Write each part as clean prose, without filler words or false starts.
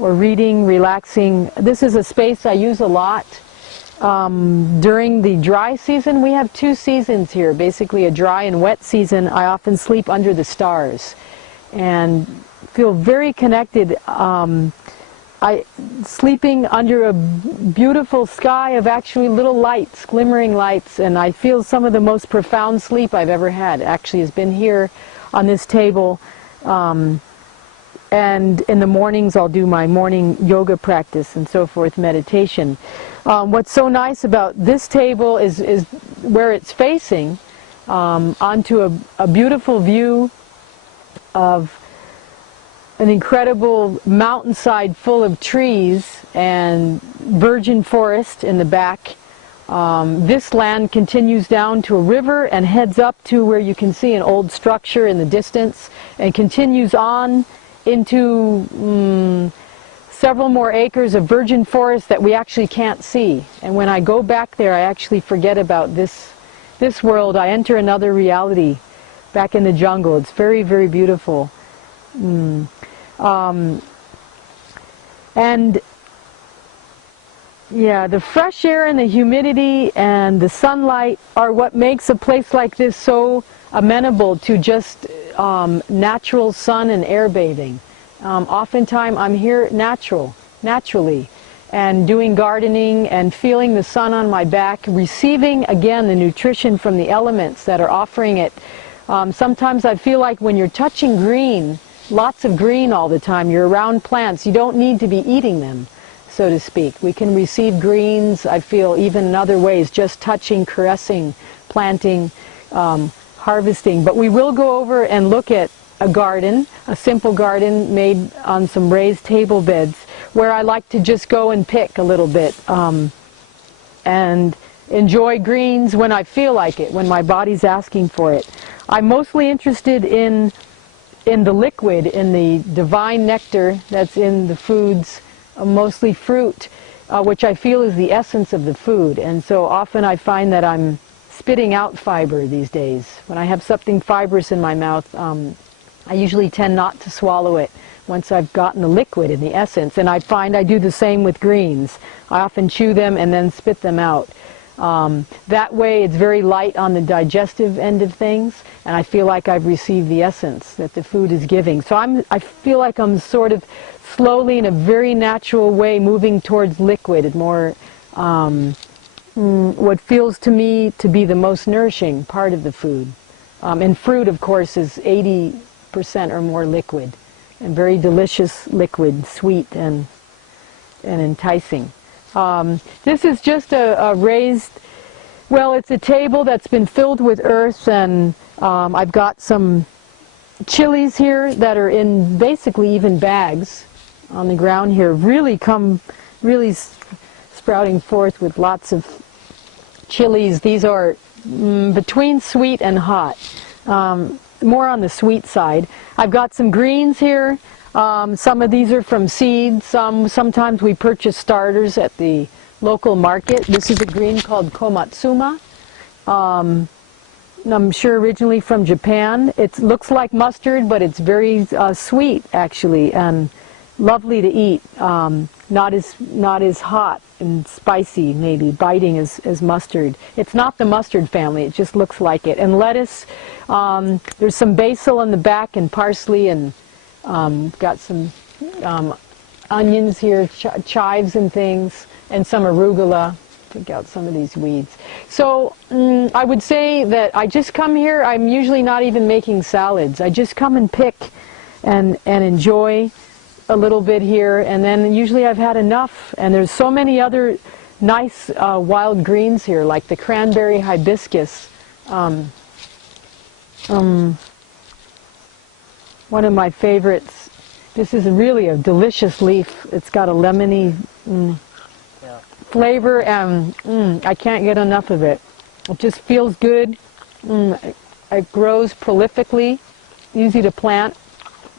or reading, relaxing. This is a space I use a lot. During the dry season, we have two seasons here, basically a dry and wet season. I often sleep under the stars and feel very connected. Sleeping under a beautiful sky of actually little lights, glimmering lights, and I feel some of the most profound sleep I've ever had actually has been here on this table. And in the mornings I'll do my morning yoga practice and so forth, meditation. What's so nice about this table is where it's facing onto a beautiful view of an incredible mountainside full of trees and virgin forest in the back. This land continues down to a river and heads up to where you can see an old structure in the distance, and continues on into several more acres of virgin forest that we actually can't see. And when I go back there, I actually forget about this world. I enter another reality back in the jungle. It's very, very beautiful. And yeah, the fresh air and the humidity and the sunlight are what makes a place like this so amenable to just natural sun and air bathing. Oftentimes I'm here naturally, and doing gardening and feeling the sun on my back, receiving again the nutrition from the elements that are offering it. Sometimes I feel like when you're touching green, lots of green all the time, you're around plants, you don't need to be eating them, so to speak. We can receive greens, I feel, even in other ways, just touching, caressing, planting, harvesting. But we will go over and look at a garden, a simple garden made on some raised table beds, where I like to just go and pick a little bit and enjoy greens when I feel like it, when my body's asking for it. I'm mostly interested in the liquid, in the divine nectar that's in the foods, mostly fruit, which I feel is the essence of the food. And so often I find that I'm spitting out fiber these days. When I have something fibrous in my mouth, I usually tend not to swallow it once I've gotten the liquid in the essence. And I find I do the same with greens. I often chew them and then spit them out. That way it's very light on the digestive end of things, and I feel like I've received the essence that the food is giving. So I feel like I'm sort of slowly, in a very natural way, moving towards liquid, more what feels to me to be the most nourishing part of the food. And fruit, of course, is 80% or more liquid, and very delicious liquid, sweet and enticing. This is just a raised, well, it's a table that's been filled with earth, and I've got some chilies here that are in basically even bags on the ground here, really sprouting forth with lots of chilies. These are between sweet and hot, more on the sweet side. I've got some greens here. Some of these are from seeds. Sometimes we purchase starters at the local market. This is a green called komatsuma. I'm sure originally from Japan. It looks like mustard, but it's very sweet actually, and lovely to eat. Not as hot and spicy, maybe biting as mustard. It's not the mustard family. It just looks like it. And lettuce. There's some basil in the back and parsley, and got some onions here, chives and things, and some arugula. Pick out some of these weeds. So I would say that I just come here. I'm usually not even making salads. I just come and pick and enjoy a little bit here, and then usually I've had enough. And there's so many other nice wild greens here, like the cranberry hibiscus. One of my favorites. This is really a delicious leaf. It's got a lemony flavor, and I can't get enough of it. It just feels good. It grows prolifically, easy to plant.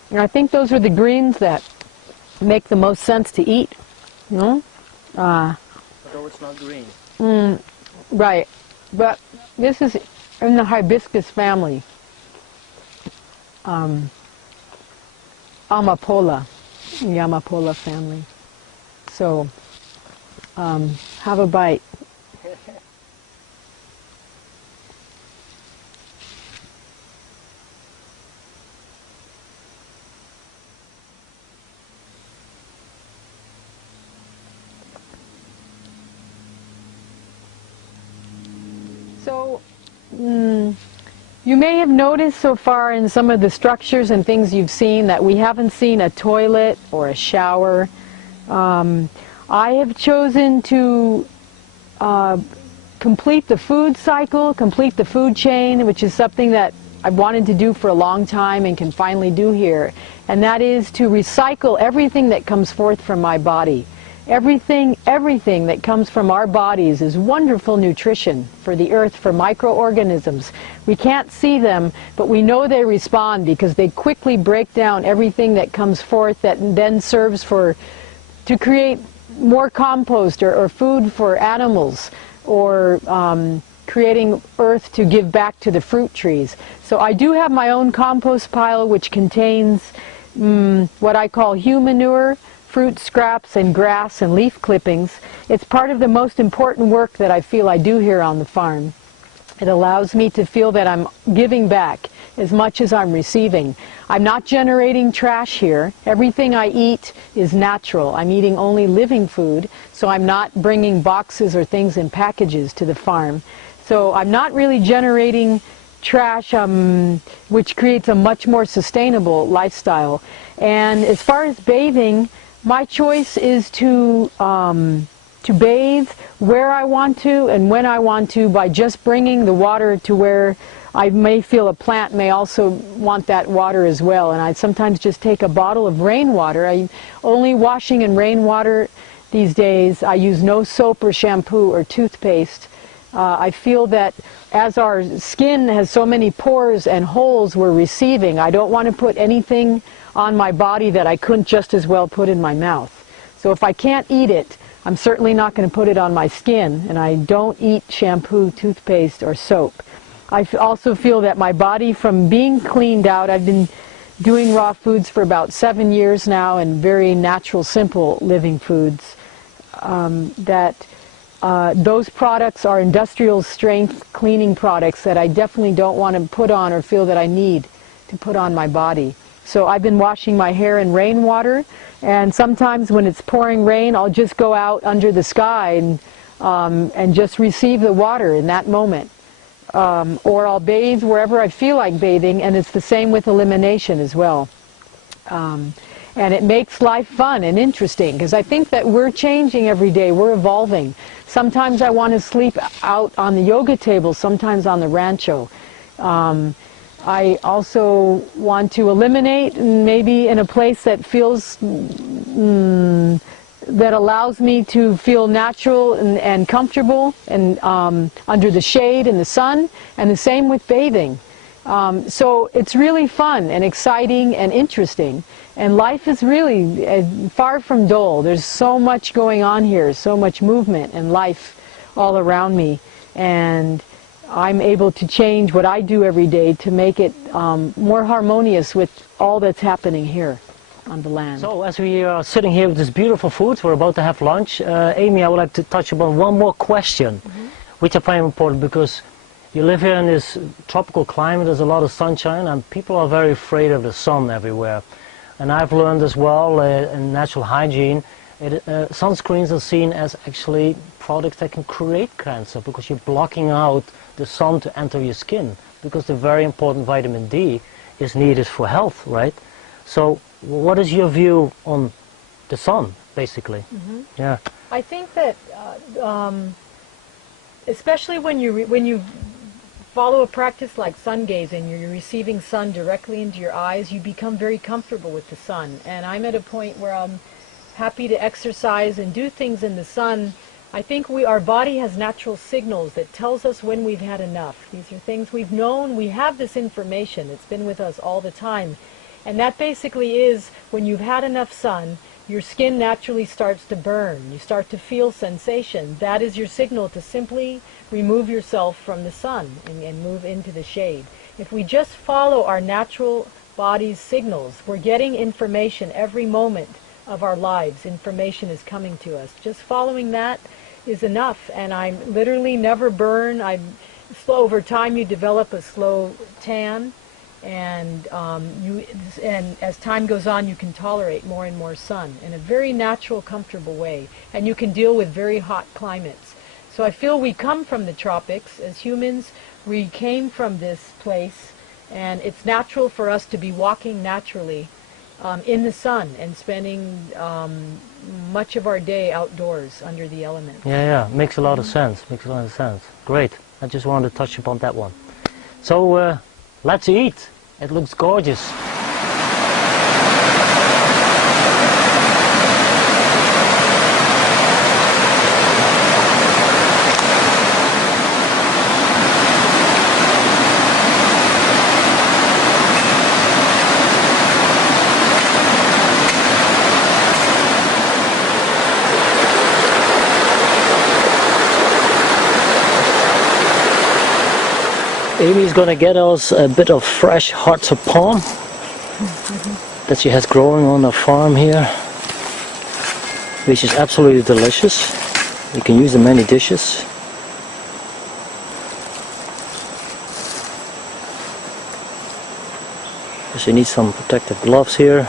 And I think those are the greens that make the most sense to eat. Although it's not green. Right. But this is in the hibiscus family. Amapola. Yamapola family. So, have a bite. So, you may have noticed so far in some of the structures and things you've seen that we haven't seen a toilet or a shower. I have chosen to complete the food cycle, complete the food chain, which is something that I've wanted to do for a long time and can finally do here. And that is to recycle everything that comes forth from my body. Everything that comes from our bodies is wonderful nutrition for the earth, for microorganisms. We can't see them, but we know they respond because they quickly break down everything that comes forth that then serves to create more compost or food for animals, or creating earth to give back to the fruit trees. So I do have my own compost pile which contains what I call human manure, fruit scraps and grass and leaf clippings. It's part of the most important work that I feel I do here on the farm. It allows me to feel that I'm giving back as much as I'm receiving. I'm not generating trash here. Everything I eat is natural. I'm eating only living food, so I'm not bringing boxes or things in packages to the farm. So I'm not really generating trash, which creates a much more sustainable lifestyle. And as far as bathing, my choice is to bathe where I want to and when I want to by just bringing the water to where I may feel a plant may also want that water as well. And I sometimes just take a bottle of rainwater. I'm only washing in rainwater these days. I use no soap or shampoo or toothpaste. I feel that as our skin has so many pores and holes we're receiving, I don't want to put anything on my body that I couldn't just as well put in my mouth. So if I can't eat it, I'm certainly not going to put it on my skin, and I don't eat shampoo, toothpaste, or soap. I also feel that my body, from being cleaned out, I've been doing raw foods for about 7 years now, and very natural, simple living foods, those products are industrial strength cleaning products that I definitely don't want to put on or feel that I need to put on my body. So I've been washing my hair in rainwater, and sometimes when it's pouring rain, I'll just go out under the sky and just receive the water in that moment. Or I'll bathe wherever I feel like bathing, and it's the same with elimination as well. And it makes life fun and interesting, because I think that we're changing every day, we're evolving. Sometimes I want to sleep out on the yoga table, sometimes on the rancho. I also want to eliminate, maybe in a place that feels, that allows me to feel natural and comfortable, and under the shade and the sun, and the same with bathing. So it's really fun and exciting and interesting, and life is really far from dull. There's so much going on here, so much movement and life all around me, and I'm able to change what I do every day to make it more harmonious with all that's happening here on the land. So as we are sitting here with this beautiful food, we're about to have lunch. Amy, I would like to touch upon one more question, which I find important, because you live here in this tropical climate, there's a lot of sunshine, and people are very afraid of the sun everywhere. And I've learned as well in natural hygiene, sunscreens are seen as actually products that can create cancer, because you're blocking out the sun to enter your skin, because the very important vitamin D is needed for health, right? So what is your view on the sun, basically? Yeah. I think that especially when you follow a practice like sun gazing, you're receiving sun directly into your eyes, you become very comfortable with the sun. And I'm at a point where I'm happy to exercise and do things in the sun. I think our body has natural signals that tells us when we've had enough. These are things we've known. We have this information. It's been with us all the time. And that basically is, when you've had enough sun, your skin naturally starts to burn. You start to feel sensation. That is your signal to simply remove yourself from the sun and move into the shade. If we just follow our natural body's signals, we're getting information every moment of our lives. Information is coming to us. Just following that is enough, and I literally never burn. Over time you develop a slow tan, and as time goes on you can tolerate more and more sun in a very natural, comfortable way, and you can deal with very hot climates. So I feel we come from the tropics as humans. We came from this place, and it's natural for us to be walking naturally in the sun and spending much of our day outdoors under the elements. Yeah, makes a lot of sense. Makes a lot of sense. Great. I just wanted to touch upon that one. So let's eat. It looks gorgeous. Amy's going to get us a bit of fresh hearts of palm that she has growing on the farm here, which is absolutely delicious. You can use in many dishes. So you need some protective gloves here.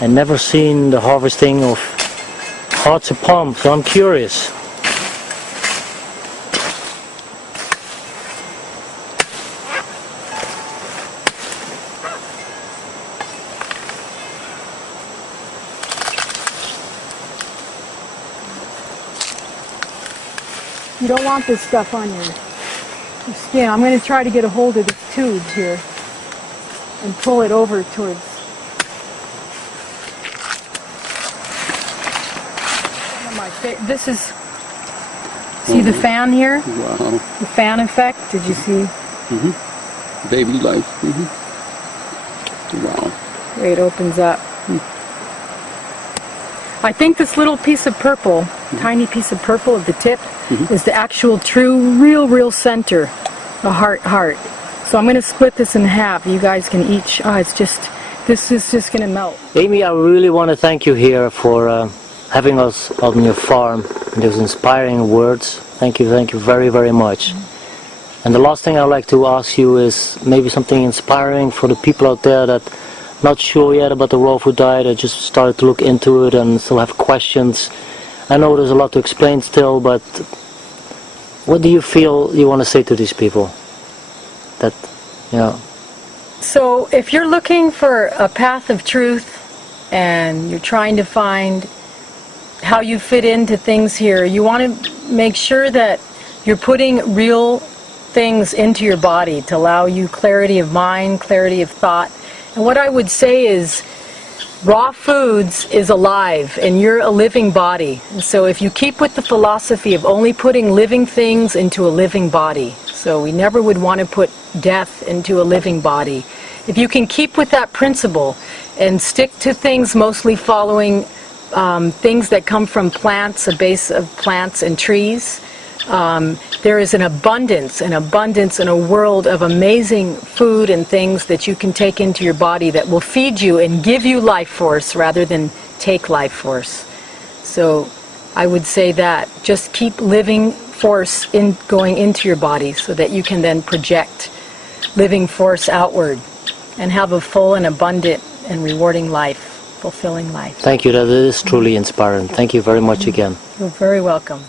I've never seen the harvesting of hearts of palm, so I'm curious. You don't want this stuff on your skin. I'm going to try to get a hold of this tube here and pull it over towards... This is... See the fan here? Wow. The fan effect, did you see? Baby life. Wow. The way it opens up. I think this little piece of purple, tiny piece of purple at the tip, is the actual true, real center, the heart. So I'm going to split this in half. You guys can each, this is just going to melt. Amy, I really want to thank you here for having us on your farm. Those inspiring words. Thank you very much. And the last thing I'd like to ask you is maybe something inspiring for the people out there that not sure yet about the raw food diet. I just started to look into it and still have questions. I know there's a lot to explain still, but what do you feel you want to say to these people? That, you know. So if you're looking for a path of truth and you're trying to find how you fit into things here, you want to make sure that you're putting real things into your body to allow you clarity of mind, clarity of thought. And what I would say is raw foods is alive, and you're a living body. And so if you keep with the philosophy of only putting living things into a living body, so we never would want to put death into a living body. If you can keep with that principle and stick to things mostly following things that come from plants, a base of plants and trees, there is an abundance in a world of amazing food and things that you can take into your body that will feed you and give you life force rather than take life force. So I would say that just keep living force going into your body so that you can then project living force outward and have a full and abundant and rewarding life, fulfilling life. Thank you, that is truly inspiring. Thank you very much again. You're very welcome.